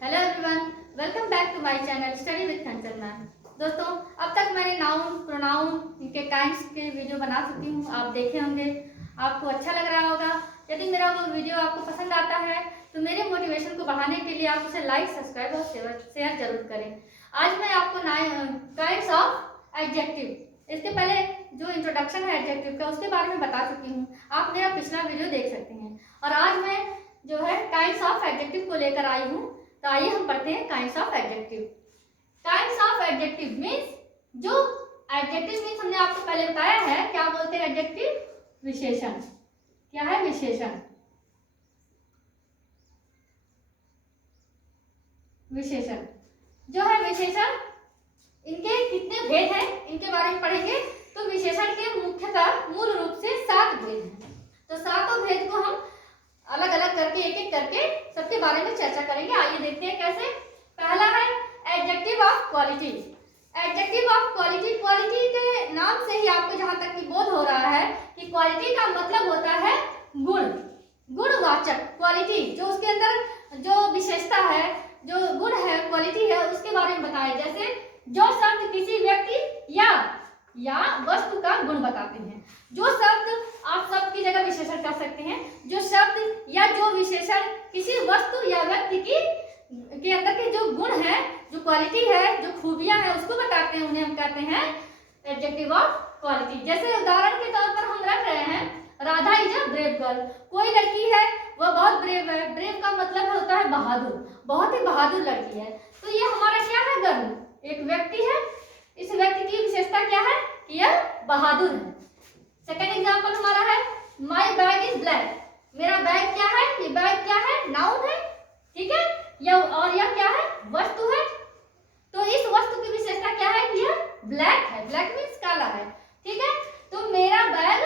Hello everyone, welcome back to my channel study with Kanchan ma'am. दोस्तों, अब तक मैंने नाउन, प्रोनाउन, इनके काइंड्स के वीडियो बना चुकी हूँ। आप देखे होंगे, आपको अच्छा लग रहा होगा। यदि मेरा वो वीडियो आपको पसंद आता है तो मेरे मोटिवेशन को बढ़ाने के लिए आप उसे लाइक, सब्सक्राइब और शेयर जरूर करें। आज मैं आपको काइंड्स ऑफ एडजेक्टिव, इसके पहले जो इंट्रोडक्शन है एडजेक्टिव का उसके बारे में बता चुकी हूँ। आप मेरा पिछला वीडियो देख सकते हैं। और आज मैं जो है काइंड्स ऑफ एडजेक्टिव को लेकर आई हूँ। तो आइए हम पढ़ते हैं kinds of adjective. Kinds of adjective means, जो एडजेक्टिव मींस हमने आपको पहले बताया है क्या बोलते हैं एडजेक्टिव? विशेषण। क्या है विशेषण? विशेषण जो है विशेषण, इनके कितने भेद हैं इनके बारे में पढ़ेंगे। तो विशेषण के मुख्यतः मूल रूप से 7 भेद हैं। तो सातों भेद को हम अलग अलग करके एक एक करके सबके बारे में चर्चा करेंगे। आइए देखते हैं कैसे। पहला है adjective of quality. Adjective of quality, quality के नाम से ही आपको जहां तक कि बोध हो रहा है कि क्वालिटी का मतलब होता है गुण, गुणवाचक। क्वालिटी जो उसके अंदर जो विशेषता है, जो गुण है, क्वालिटी है, उसके बारे में बताया। जैसे जो शब्द किसी व्यक्ति या वस्तु का गुण बताते हैं। जो शब्द, आप शब्द की जगह विशेषण कर सकते हैं। जो शब्द या जो विशेषण किसी वस्तु या व्यक्ति के अंदर के जो गुण है, जो क्वालिटी है, जो खूबियां हैं, उसको बताते हैं, उन्हें हम कहते हैं एडजेक्टिव ऑफ क्वालिटी। जैसे उदाहरण के तौर पर हम रख रहे हैं Radha is a brave girl. कोई लड़की है वह बहुत ब्रेव है। ब्रेव का मतलब होता है बहादुर, बहुत ही बहादुर लड़की है। तो ये हमारा क्या है? गर्ल, एक व्यक्ति है। इस व्यक्ति की विशेषता क्या है कि यह बहादुर है। सेकेंड एग्जांपल हमारा है माय बैग इज ब्लैक। मेरा बैग क्या है? ये बैग क्या है? नाउन है, ठीक है। यह क्या है? वस्तु है। तो इस वस्तु की विशेषता क्या है कि यह ब्लैक है। ब्लैक मीन्स काला है, ठीक है। तो मेरा बैग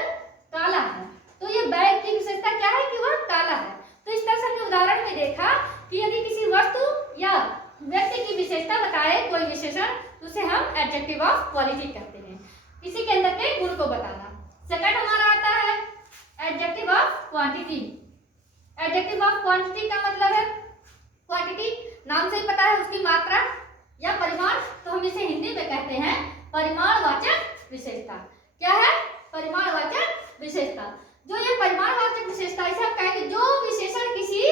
काला है। तो ये बैग की विशेषता क्या है कि वह काला है। तो इस तरह से हमने उदाहरण में देखा कि यदि किसी वस्तु या व्यक्ति की विशेषता बताए कोई विशेषण, तो उसे हम एडजेक्टिव ऑफ क्वालिटी कहते हैं। किसी के अंदर के गुण को बताना। सेकंड हमारा आता है adjective of quantity. Adjective of quantity का मतलब है, क्वांटिटी नाम से ही पता है उसकी मात्रा या परिमाण, तो हम इसे हिंदी में कहते हैं परिमाणवाचक विशेषता। क्या है? परिमाणवाचक विशेषता। जो ये परिमाणवाचक विशेषता, इसे हम कहेंगे जो विशेषण किसी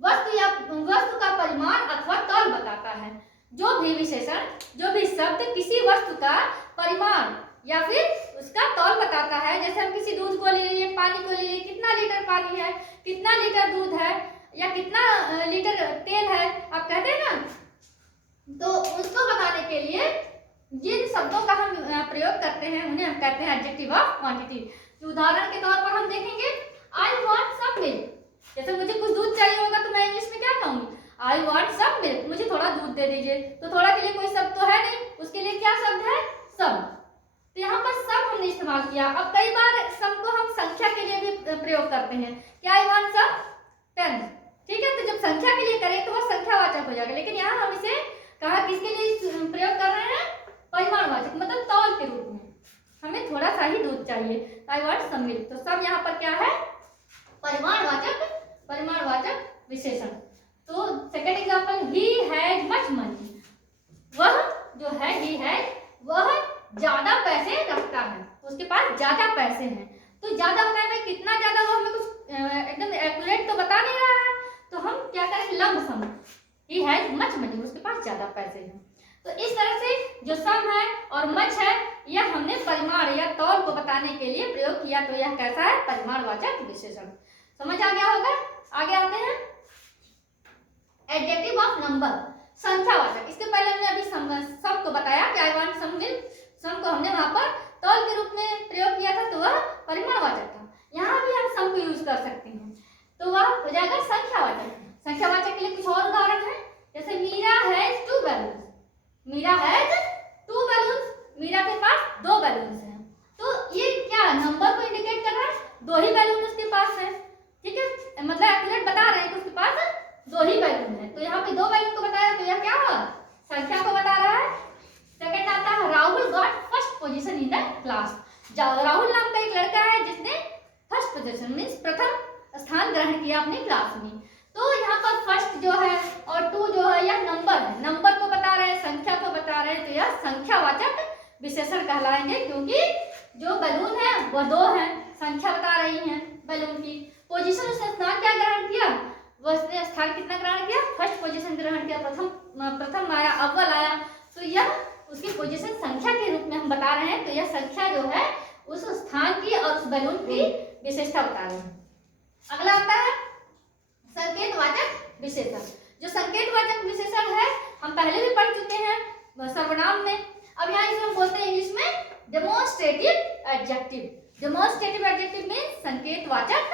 वस्तु या वस्तु का परिमाण अथवा तौल बताता है। जो भी विशेषण, जो भी शब्द किसी वस्तु का परिमाण या फिर उसका तौल बताता है। जैसे हम किसी दूध को ले लिए, पानी को ले लिए, कितना लीटर पानी है, कितना लीटर दूध है, या कितना लीटर तेल है, आप कहते हैं ना। तो उसको बताने के लिए जिन शब्दों का हम प्रयोग करते हैं उन्हें हम कहते हैं एडजेक्टिव ऑफ क्वांटिटी। उदाहरण के तौर पर हम देखेंगे आई वांट सम मिल्क। जैसे मुझे कुछ दूध चाहिए होगा तो मैं इंग्लिश में क्या कहूंगी? I want some milk. मुझे थोड़ा दूध दे दीजिए। तो थोड़ा के लिए कोई शब्द तो है नहीं, उसके लिए क्या शब्द है? सम। तो यहाँ पर सम हमने इस्तेमाल किया। अब कई बार सम को हम संख्या के लिए भी प्रयोग करते हैं कि आई वांट सम 10, ठीक है। तो जब संख्या के लिए करें तो वह संख्यावाचक हो जाएगा। लेकिन यहाँ हम इसे कहा किसके लिए प्रयोग कर रहे हैं? परिमाणवाचक, मतलब तौल के रूप में। हमें थोड़ा सा ही दूध चाहिए, आई वांट सम मिल्क। तो सम यहाँ पर क्या है? परिमाणवाचक विशेषण। तो second example he has much money. वह जो है ही हैज, वह ज्यादा पैसे रखता है, उसके पास ज्यादा पैसे हैं। तो ज्यादा बताए में कितना ज्यादा, वो हमें कुछ एकदम एक्यूरेट तो बता नहीं रहा है। तो हम क्या करें? लंब सम, ही हैज मच मनी, उसके पास ज्यादा पैसे हैं। तो इस तरह से जो सम है और मच है, यह हमने परिमाण या तौल को बताने के लिए प्रयोग किया। तो यह कैसा है? परिमाणवाचक विशेषण। समझ आ गया होगा। आगे आते हैं एडजेक्टिव ऑफ नंबर, संख्यावाचक। इसके पहले हमने अभी सम को बताया कि आई वांट सम मिल्क। सम को हमने वहां पर तौल के रूप में प्रयोग किया था, तो वह परिमाणवाचक था। यहाँ भी हम सम को यूज कर सकते हैं, तो वह हो जाएगा संख्यावाचक। संख्यावाचक के लिए कुछ और उदाहरण है। जैसे Meera has 2 balloons. Meera has 2 balloons. Meera के पास 2 बैलून्स हैं। तो ये क्या नंबर को इंडिकेट कर रहा है? 2 ही बैलून उसके पास है, ठीक है। मतलब एक्यूरेट बता रहे हैं कि उसके पास 2 ही बैलून है। तो यहाँ पे 2 बैलून को बताया, तो यह क्या हुआ? संख्या को बता रहा है। सेकंड आता है Rahul got first position in the class. Rahul नाम का एक लड़का है जिसने फर्स्ट पोजीशन मीन्स प्रथम स्थान ग्रहण किया अपनी क्लास में। तो यहाँ पर फर्स्ट जो है विशेषण कहलाएंगे, क्योंकि जो बैलून है वह 2 है, संख्या बता रही है बैलून की। पोजीशन उसने स्थान क्या ग्रहण किया, उसने स्थान कितना ग्रहण किया, फर्स्ट पोजीशन ग्रहण किया, प्रथम आया, अव्वल आया। तो यह उसकी पोजीशन संख्या के रूप में हम बता रहे हैं। तो यह संख्या जो है उस स्थान की और उस बैलून की विशेषता बता रहे हैं। अगला आता है संकेतवाचक विशेषण। जो संकेतवाचक विशेषण है हम पहले भी पढ़ चुके हैं सर्वनाम में। अब यहाँ इसमें बोलते हैं इंग्लिश में डेमोन्स्ट्रेटिव एडजेक्टिव। डेमोन्स्ट्रेटिव एडजेक्टिव में संकेतवाचक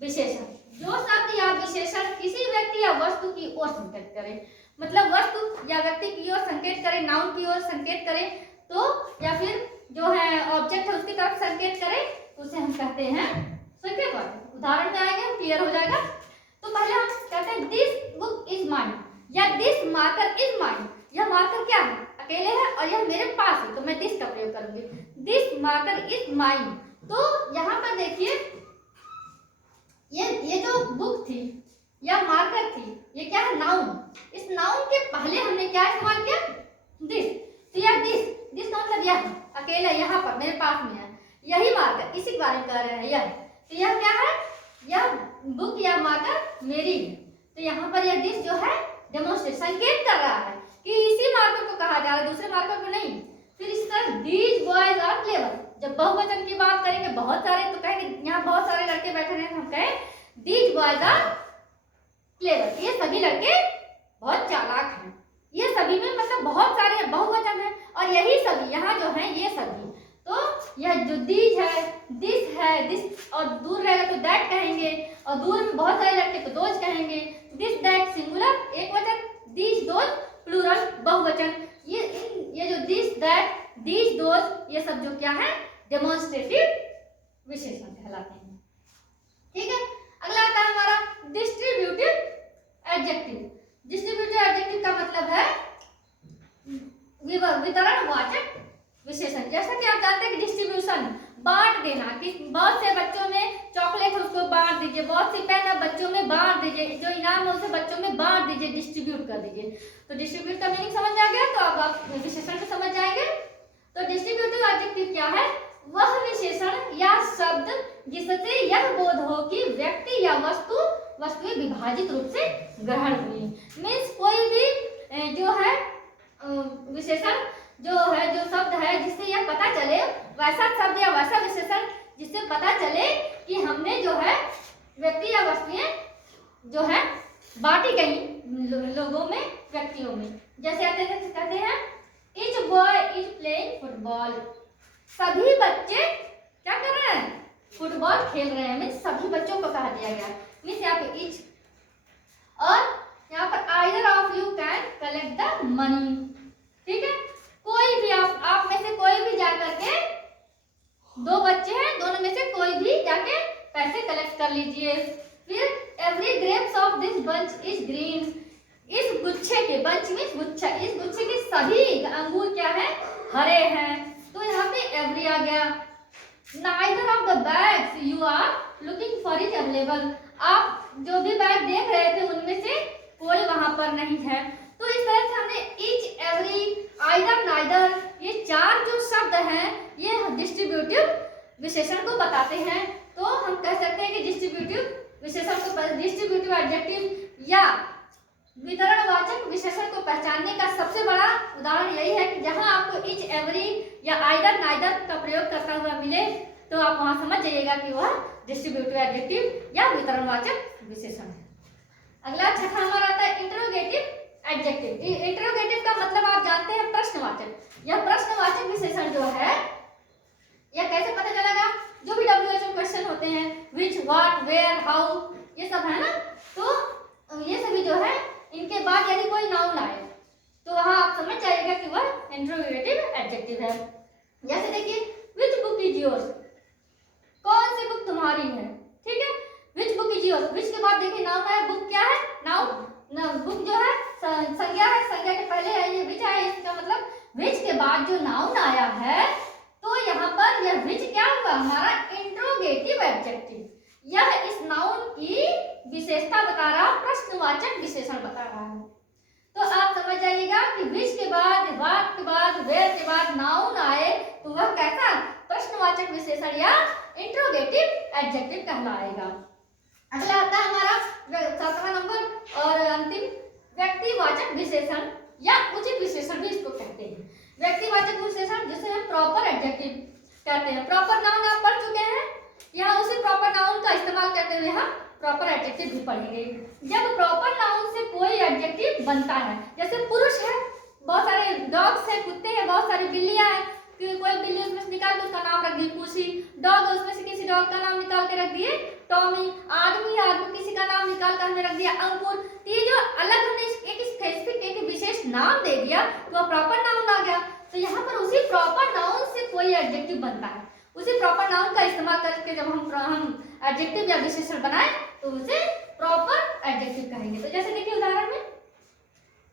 विशेषण, जो शब्द या विशेषण किसी व्यक्ति या वस्तु की ओर संकेत करे, मतलब वस्तु या व्यक्ति की ओर संकेत करे, नाउन की ओर संकेत करे, तो या फिर जो है ऑब्जेक्ट है उसकी तरफ संकेत करे, तो उसे हम कहते हैं संकेतवाचक। उदाहरण में आएंगे क्लियर हो जाएगा। तो पहले हम कहते हैं दिस बुक इज माइन या दिस मार्कर इज माइन। यह मार्कर क्या है, अकेले है और यह मेरे पास है, तो मैं दिस का प्रयोग करूंगी, दिस मार्कर इज माइन। तो यहाँ पर देखिए ये जो बुक थी या मार्कर थी, ये क्या है, नाउन। इस नाउन के पहले हमने क्या इस्तेमाल किया, दिस। तो यह दिस का मतलब यह अकेले यहाँ पर मेरे पास में है, यही मार्कर, इसी के बारे में कह रहे हैं यह। तो यह क्या है, यह बुक या मार्कर मेरी है। तो यहाँ पर यह दिस जो है डेमोन्स्ट्रेट संकेत कर रहा है कि इसी मार्कर को कहा जा रहा है, दूसरे मार्कर को नहीं। फिर इस तरह दीज बॉयज आर क्लेवर। जब बहुवचन की बात करेंगे बहुत सारे, तो कहेंगे यहाँ बहुत सारे लड़के बैठे हैं, हम कहें दीज बॉयज आर क्लेवर, ये सभी लड़के बहुत चालाक हैं। ये सभी में मतलब बहुत सारे बहुवचन है, और यही सभी यहाँ जो है ये सभी। तो यह जो दीज है, दिस और दूर रहेगा तो दैट कहेंगे, और दूर में बहुत सारे लड़के तो दोज कहेंगे। दिस दैट सिंगुलर एक वचन, दीज दोज प्लूरल बहुवचन। ये जो दिस दैट दीज दोज ये सब जो क्या है डेमोन्स्ट्रेटिव विशेषण कहलाते हैं। ठीक है, अगला आता है हमारा डिस्ट्रीब्यूटिव एडजेक्टिव। डिस्ट्रीब्यूटिव एडजेक्टिव का मतलब है वितरणवाचक विशेषण। जैसा कि आप जानते हैं कि डिस्ट्रीब्यूशन बांट देना, कि बहुत से बच्चों में चॉकलेट है उसको बांट दीजिए, बहुत सी पेन है बच्चों में बांट दीजिए, जो इनाम है उसे बच्चों में बांट दीजिए, डिस्ट्रीब्यूट कर दीजिए। तो डिस्ट्रीब्यूट का मीनिंग समझ आ गया, तो अब आप विशेषण को समझ जाएंगे। तो डिस्ट्रीब्यूटिव एडजेक्टिव क्या है, वह विशेषण या शब्द जिससे यह बोध हो कि व्यक्ति या वस्तुएं विभाजित रूप से ग्रहण हुई। मीन्स कोई भी जो है विशेषण जो है, जो शब्द है जिससे यह पता चले, वैसा शब्द या वैसा विशेषण जिससे पता चले कि हमने जो है व्यक्ति या वस्तुएं जो है बांटी गई लोगों में, व्यक्तियों में। जैसे कहते हैं each boy is playing football. सभी बच्चे क्या कर रहे हैं, फुटबॉल खेल रहे हैं। मीन्स सभी बच्चों को कहा दिया गया, मीन्स यहाँ पे ईच। और यहाँ पर either of you can collect the money. ठीक है, कोई भी आप में से कोई भी जाकर के, 2 बच्चे हैं, दोनों में से कोई भी जाके पैसे कलेक्ट कर लीजिए। फिर every grapes of this bunch is green. इस गुच्छे के, बंच में गुच्छा, इस गुच्छे के सभी अंगूर क्या है, हरे हैं। तो यहाँ पे एवरी आ गया। Neither of the bags you are looking for is available. आप जो भी बैग देख रहे थे उनमें से कोई वहां पर नहीं है। तो इस तरह से हमने ईच, एवरी, आइदर, नाइदर, ये 4 जो शब्द हैं ये डिस्ट्रीब्यूटिव विशेषण को बताते हैं। तो हम कह सकते हैं कि डिस्ट्रीब्यूटिव विशेषण को, डिस्ट्रीब्यूटिव एडजेक्टिव या वितरणवाचक विशेषण को पहचानने का सबसे बड़ा उदाहरण यही है कि जहां आपको ईच, एवरी या आइदर, नाइदर का प्रयोग करता हुआ मिले, तो आप वहां समझ जाइएगा कि वह डिस्ट्रीब्यूटिव एडजेक्टिव या वितरणवाचक विशेषण है। अगला छठा हमारा आता है इंटरोगेटिव एडजेक्टिव। इंटरोगेटिव का मतलब आप जानते हैं प्रश्नवाचक। यह प्रश्नवाचक विशेषण जो है यह कैसे पता चलेगा, जो भी WH क्वेश्चन होते हैं, विच, व्हाट, वेयर, हाउ, ये सब है ना, तो ये सभी जो है इनके बाद यदि कोई नाउन आए तो वहां आप समझ जाइएगा कि वह इंटरोगेटिव एडजेक्टिव है। जैसे देखिए विच बुक इज योर्स, कौन सी बुक तुम्हारी है। ठीक है, विच बुक इज योर्स, विच के बाद देखिए नाउन आया, बुक क्या है, नाउन, बुक जो है संज्ञा है, संज्ञा के पहले है ये विच आया, इसका मतलब विच के बाद जो नाउन आया है, तो यहाँ पर यह विच क्या होगा, हमारा इंटरोगेटिव एडजेक्टिव। यह इस नाउन की विशेषता बता रहा, प्रश्नवाचक विशेषण बता रहा है। तो आप समझ जाइएगा कि विच के बाद, व्हाट के बाद, वेयर के बाद नाउन आए तो वह कैसा प्रश्नवाचक विशेषण या इंट्रोगेटिव एडजेक्टिव कहलाएगा। अगला आता है हमारा 7वां नंबर और अंतिम, व्यक्तिवाचक विशेषण या उचित विशेषण भी इसको कहते हैं। व्यक्तिवाचक विशेषण जिसे हम प्रॉपर एडजेक्टिव कहते हैं। प्रॉपर नाउन आप पढ़ चुके हैं, यहाँ उसी प्रॉपर नाउन का इस्तेमाल करते हुए हम प्रॉपर एडजेक्टिव भी पढ़ेंगे। जब प्रॉपर नाउन से कोई एडजेक्टिव बनता है, जैसे पुरुष है, बहुत सारे डॉग्स है, कुत्ते हैं, बहुत सारी बिल्लियां हैं, कोई बिल्ली उसमें से निकाल के उसका नाम रख दी पूसी, डॉग उसमें से किसी डॉग का नाम निकाल के रख दिए टॉमी, आदमी आदमी किसी का नाम निकाल कर हमने रख दिया अंकुर। तो ये जो अलग हमने एक स्पेसिफिक एक विशेष नाम दे दिया तो वह प्रॉपर नाउन आ गया। तो यहाँ पर उसी प्रॉपर नाउन से कोई एडजेक्टिव बनता है, उसी प्रॉपर नाउन का इस्तेमाल करके जब हम एडजेक्टिव या विशेषण बनाए तो उसे प्रॉपर एडजेक्टिव कहेंगे। तो जैसे देखिए उदाहरण में,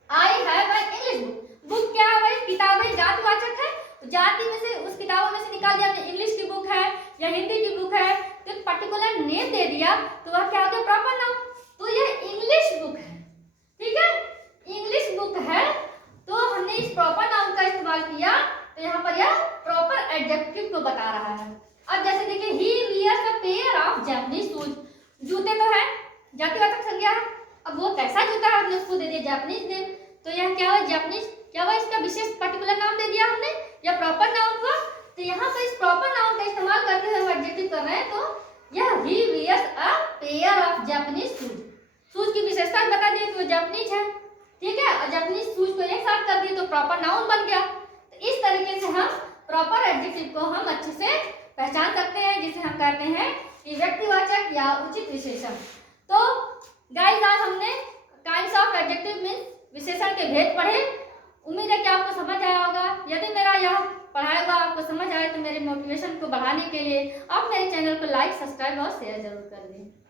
I have an English book. Book क्या है भाई? किताब है, जातिवाचक है। तो जाति में से उस किताबों में से निकाल दिया हमने, इंग्लिश की बुक है या हिंदी की बुक है, तो एक पर्टिकुलर नेम दे दिया तो वह क्या हो गया? Proper noun. तो यह इंग्लिश बुक है, ठीक है, इंग्लिश बुक है, तो हमने इस प्रॉपर नाउन का इस्तेमाल किया तो यहाँ पर यह प्रॉपर एडजेक्टिव को बता रहा है। अब जैसे देखिए, he wears a pair of Japanese shoes. जूते तो है, जातिवाचक संज्ञा है, अब वो कैसा जूता है हमने उसको दे दिया जापानीज नेम, तो यह क्या हुआ? जापानीज क्या हुआ? इसका विशेष पर्टिकुलर नाम दे दिया हमने या प्रॉपर नाउन हुआ। तो यहाँ पर इस प्रॉपर नाउन का इस्तेमाल करते हुए हम एडजेक्टिव कर रहे हैं, तो यह he wears a pair of Japanese shoes. Shoes की विशेषता बता दिए तो जापानीज है, ठीक है, और जापानीज शूज को एक साथ कर दिए तो प्रॉपर नाउन बन गया। तो इस तरीके से हम प्रॉपर एडजेक्टिव को हम अच्छे से पहचान सकते हैं, जिसे हम कहते हैं कि व्यक्तिवाचक या उचित विशेषण। तो गाइस, आज हमने काइंड्स ऑफ एडजेक्टिव मींस विशेषण के भेद पढ़े। उम्मीद है कि आपको समझ आया होगा। यदि मेरा यह पढ़ाया हुआ आपको समझ आए तो मेरे मोटिवेशन को बढ़ाने के लिए आप मेरे चैनल को लाइक, सब्सक्राइब और शेयर जरूर कर दें।